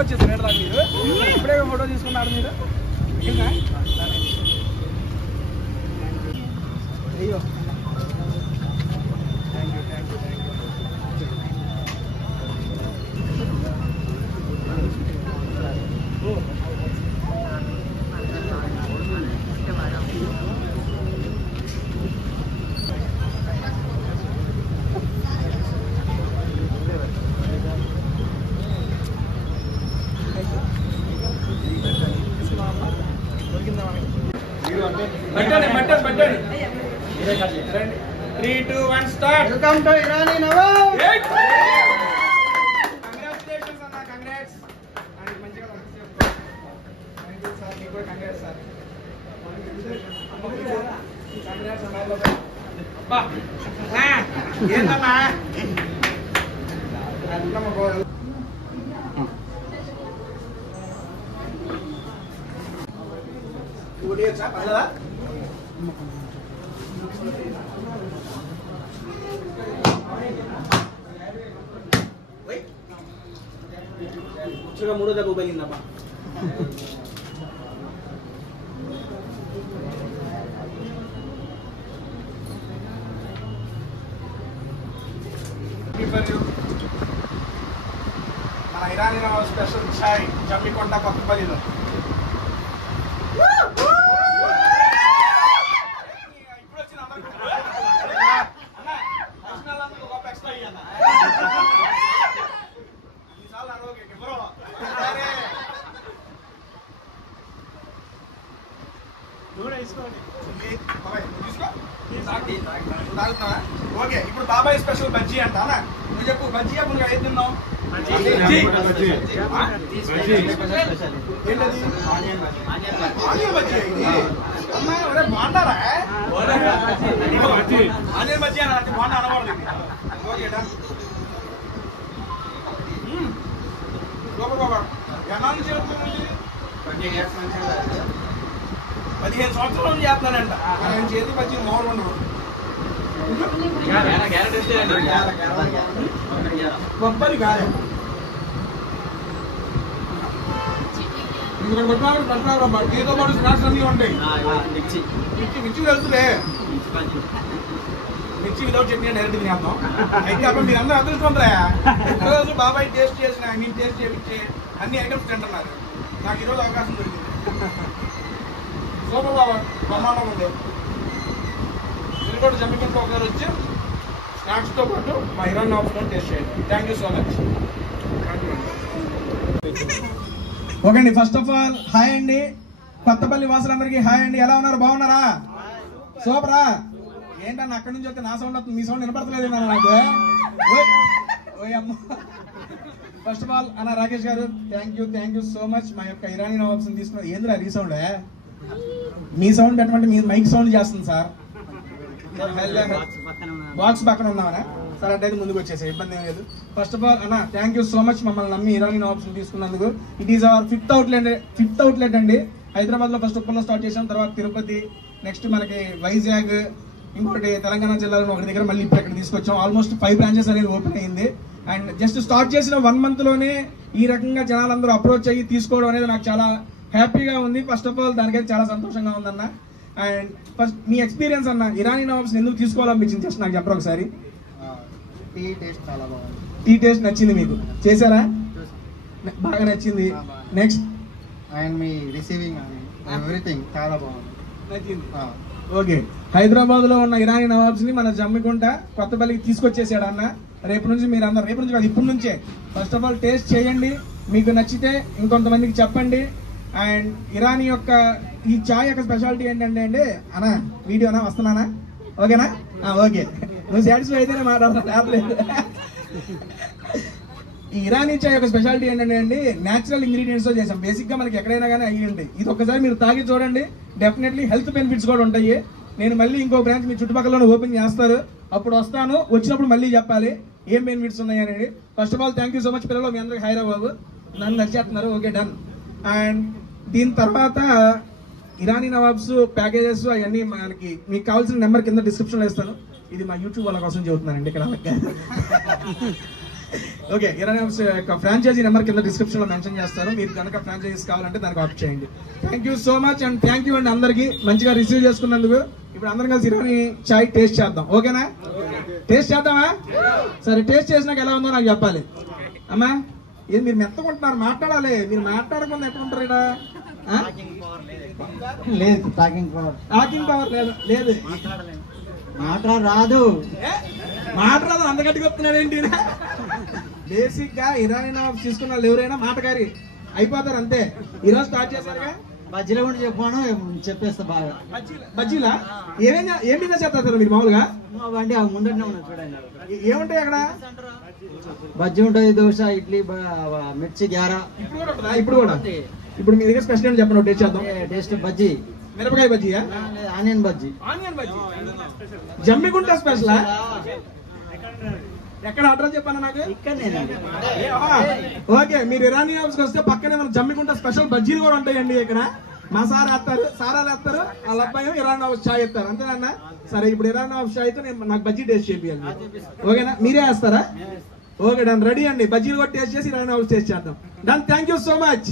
వచ్చేసారు ఎట్లా మీరు ఇప్పుడే ఫోటో తీసుకున్నారు మీరు అయ్యో బట్టండి 3, 2, 1 start. Welcome to Irani Nawab. Congratulations అన్న, కంగ్రాట్స్. అండ్ మంచిగా థాంక్యూ సార్, మీకు కూడా కంగ్రాట్స్ సార్. కంగ్రాట్స్ అన్న. అబ్బా ఏంటమ్మా అన్నమ్మ గోరు ఊడియచ్చా పర్లేదా? ముచ్చగా 3వ దెబ్బ పగిలిందమ్మా. మన ఇరానీ నవాబ్ స్పెషల్ చాయ్ జమ్మికొండ కొత్తపల్లిలో. ఓకే, ఇప్పుడు బాబాయ్ స్పెషల్ బజ్జీ అంట. నువ్వు చెప్పు, బజ్జీ అప్పుడు ఏది తిన్నావు? ఆనియన్ బజ్జీ అమ్మా, బాగుంటారా? ఆనియన్ బజ్జీ అని అంటే బాగుంటా అనకూడదు. Okay done. సూపర్ బాబా. ఎలా నుంచి 15 సంవత్సరాల నుంచి చేస్తానంట. నేను చేతి బజ్జీ మోర్ ఉండవు. కొబ్బరి గారె ఇక్కడ కొట్టినాడు దీంతో పాటు స్నాక్స్ అన్నీ ఉంటాయి. మిర్చి తెలుసులే, మిర్చి వితౌట్ చట్నీ డైరెక్ట్ తినేద్దాం. అయితే అప్పుడు మీరు అందరూ అదృష్టవంతులే. రోజు బాబాయ్ టేస్ట్ చేసిన మీరు టేస్ట్ చేయించి అన్ని ఐటమ్స్ తింటున్నారు. నాకు ఈరోజు అవకాశం దొరికింది. సూపర్ బాబా, బ్రహ్మాండం ఉంది. సిరిగొండ జమ్మికొండ ఒకసారి వచ్చి స్నాక్స్తో పాటు మా ఇరానీ నవాబ్స్లో టేస్ట్ చేయండి. Thank you so much. Okay అండి, ఫస్ట్ ఆఫ్ ఆల్ హాయ్ అండి. కొత్తపల్లి వాసులందరికీ హాయ్ అండి. ఎలా ఉన్నారు? బాగున్నారా? సూపరా? ఏంటన్నా అక్కడి నుంచి వస్తే నా సౌండ్ వస్తుంది, మీ సౌండ్ వినపడతలేదు నాకు. ఓయ్ అమ్మ. ఫస్ట్ ఆఫ్ ఆల్ అన్న రాకేష్ గారు థ్యాంక్ యూ సో మచ్. మా యొక్క ఇరానీ నవాబ్స్ తీసుకున్నారు. ఏంద్రా రీసౌండ్? మీ సౌండ్ పెట్టమంటే మీ మైక్ సౌండ్ చేస్తుంది సార్. బాక్స్ పక్కన ఉన్నామనా సార్? అంటే ముందుకు వచ్చేసా, ఇబ్బంది ఏం లేదు. ఫస్ట్ ఆఫ్ ఆల్ అన్న థ్యాంక్ యూ సో మచ్ మమ్మల్ని నమ్మి ఇరానీ నవాబ్స్ తీసుకున్నందుకు. It is our fifth outlet అండి. హైదరాబాద్ లో ఫస్ట్ ఉప్పల్లో స్టార్ట్ చేసాం, తర్వాత తిరుపతి, నెక్స్ట్ మనకి వైజాగ్, ఇంకోటి తెలంగాణ జిల్లాలో ఒకటి దగ్గర, మళ్ళీ ఇప్పుడు ఇక్కడ తీసుకొచ్చాం. ఆల్మోస్ట్ 5 బ్రాంచెస్ అనేది ఓపెన్ అయింది. అండ్ జస్ట్ స్టార్ట్ చేసిన 1 month లోనే ఈ రకంగా జనాలందరూ అప్రోచ్ అయ్యి తీసుకోవడం అనేది నాకు చాలా హ్యాపీగా ఉంది. ఫస్ట్ ఆఫ్ ఆల్ దానికైతే చాలా సంతోషంగా ఉందన్న. అండ్ ఫస్ట్ మీ ఎక్స్పీరియన్స్ అన్న, ఇరానీ నవాబ్స్ ఎందుకు తీసుకోవాలనిపించింది జస్ట్ నాకు చెప్పరు ఒకసారి. టీ టేస్ట్ చాలా బాగుంది. టీ టేస్ట్ నచ్చింది మీకు? చేశారా? బాగా నచ్చింది. Next and me receiving everything చాలా బాగుంది, నచ్చింది. ఓకే, హైదరాబాద్ లో ఉన్న ఇరానీ నవాబ్స్ ని మన జమ్మికుంట కొత్తపల్లికి తీసుకొచ్చేసాడు అన్న. రేపు నుంచి మీరు అందరు, రేపు నుంచి కాదు ఇప్పుడు నుంచే ఫస్ట్ ఆఫ్ ఆల్ టేస్ట్ చేయండి. మీకు నచ్చితే ఇంకొంతమందికి చెప్పండి. అండ్ ఇరానీ యొక్క ఈ చాయ్ యొక్క స్పెషాలిటీ ఏంటంటే అండి అన్న, వీడియోనా వస్తున్నానా? ఓకేనా? ఓకే, నువ్వు సాటిస్ఫై అయితేనే మాట్లాడలేదు. ఈ ఇరానీ చాయ్ యొక్క స్పెషాలిటీ ఏంటంటే అండి, న్యాచురల్ ఇంగ్రీడియంట్స్ తో చేసాం. బేసిక్ గా మనకి ఎక్కడైనా కానీ అయ్యి ఉంటాయి. ఇది ఒక్కసారి మీరు తాగి చూడండి, డెఫినెట్లీ హెల్త్ బెనిఫిట్స్ కూడా ఉంటాయి. నేను మళ్ళీ ఇంకో బ్రాంచ్ మీ చుట్టుపక్కల ఓపెన్ చేస్తారు, అప్పుడు వస్తాను. వచ్చినప్పుడు మళ్ళీ చెప్పాలి ఏం బెనిఫిట్స్ ఉన్నాయి అనేది. First of all thank you so much పిల్లలు, మీ అందరికి హైదరాబాద్ నన్ను నచ్చేస్తున్నారు. Okay done. అండ్ దీని తర్వాత ఇరానీ నవాబ్స్ ప్యాకేజెస్ అవన్నీ మనకి మీకు కావాల్సిన నెంబర్ కింద డిస్క్రిప్షన్లో ఇస్తాను. ఇది మా యూట్యూబ్ వాళ్ళ కోసం చెబుతున్నానండి ఇక్కడ. ఓకే, ఇరానీ హాబ్స్ యొక్క ఫ్రాంచైజీ నెంబర్ కింద డిస్క్రిప్షన్ లో మెన్షన్ చేస్తారు. మీరు కనుక ఫ్రాంచైజీస్ కావాలంటే దానికి ఆప్ట్ చేయండి. Thank you so much and thank you అండి అందరికి మంచిగా రిసీవ్ చేసుకున్నందుకు. ఇప్పుడు అందరం కలిసి ఇరానీ చాయ్ టేస్ట్ చేద్దాం. ఓకేనా? టేస్ట్ చేద్దామా? సరే, టేస్ట్ చేసినాక ఎలా ఉందో నాకు చెప్పాలి. అమ్మా, ఏం మీరు మెత్తకుంటున్నారు? మాట్లాడాలి. మీరు మాట్లాడకుండా ఎక్కడ ఉంటారు ఇక్కడ? లేదు, టాకింగ్ పవర్. టాకింగ్ పవర్ లేదు. లేదు, మాట్లాడరాదు. మాట్లాడదు. అంత గట్టిగా చెప్తున్నాడు ఏంటి? బేసిక్ గా ఇరానీ నవాబ్స్ తీసుకున్న వాళ్ళు ఎవరైనా మాటగారి అయిపోతారు అంతే. ఈరోజు స్టార్ట్ చేశారుగా. బజ్జీల గురించి చెప్పాను, చెప్పేస్తా బాగా. బజ్జీలా ఏం బిజినెస్ చేస్తారు సార్ మీరు మామూలుగా? అవన్నీ ముందరనే ఉన్నాయి చూడండి. ఏముంటాయి అక్కడ? బజ్జీ ఉంటుంది, దోశ, ఇడ్లీ, మిర్చి, గ్యారా. ఇప్పుడు కూడా ఉంటుందా? ఇప్పుడు కూడా. ఇప్పుడు మీ దగ్గర స్పెషల్ ఏంటి చెప్పండి, టేస్ట్ చేద్దాం. టేస్ట్ బజ్జీ. మిరపకాయ బజ్జీయా? Onion bajji. Onion bajji. Jammikunta special. ఎక్కడ అడ్రస్ చెప్పాను నాకు? ఓకే, మీరు ఇరానీ హౌస్ వస్తే పక్కనే మన జమ్మిగుంట స్పెషల్ బజ్జీలు కూడా ఉంటాయండి. ఇక్కడ మా సార్ వేస్తారు, సారాలు వేస్తారు, వాళ్ళ అబ్బాయి ఇరానీ హౌస్ చాయ్ ఇస్తారు. అంతేనా? సరే, ఇప్పుడు ఇరానీ హౌస్ చాయ్ అయితే నాకు బజ్జీ టేస్ట్ చేయాలి. ఓకేనా? మీరే వేస్తారా? Okay, done. రెడీ అండి. బజ్జీలు కూడా టేస్ట్ చేసి ఇరానీ హౌస్ టేస్ట్ చేద్దాం. Done. Thank you so much.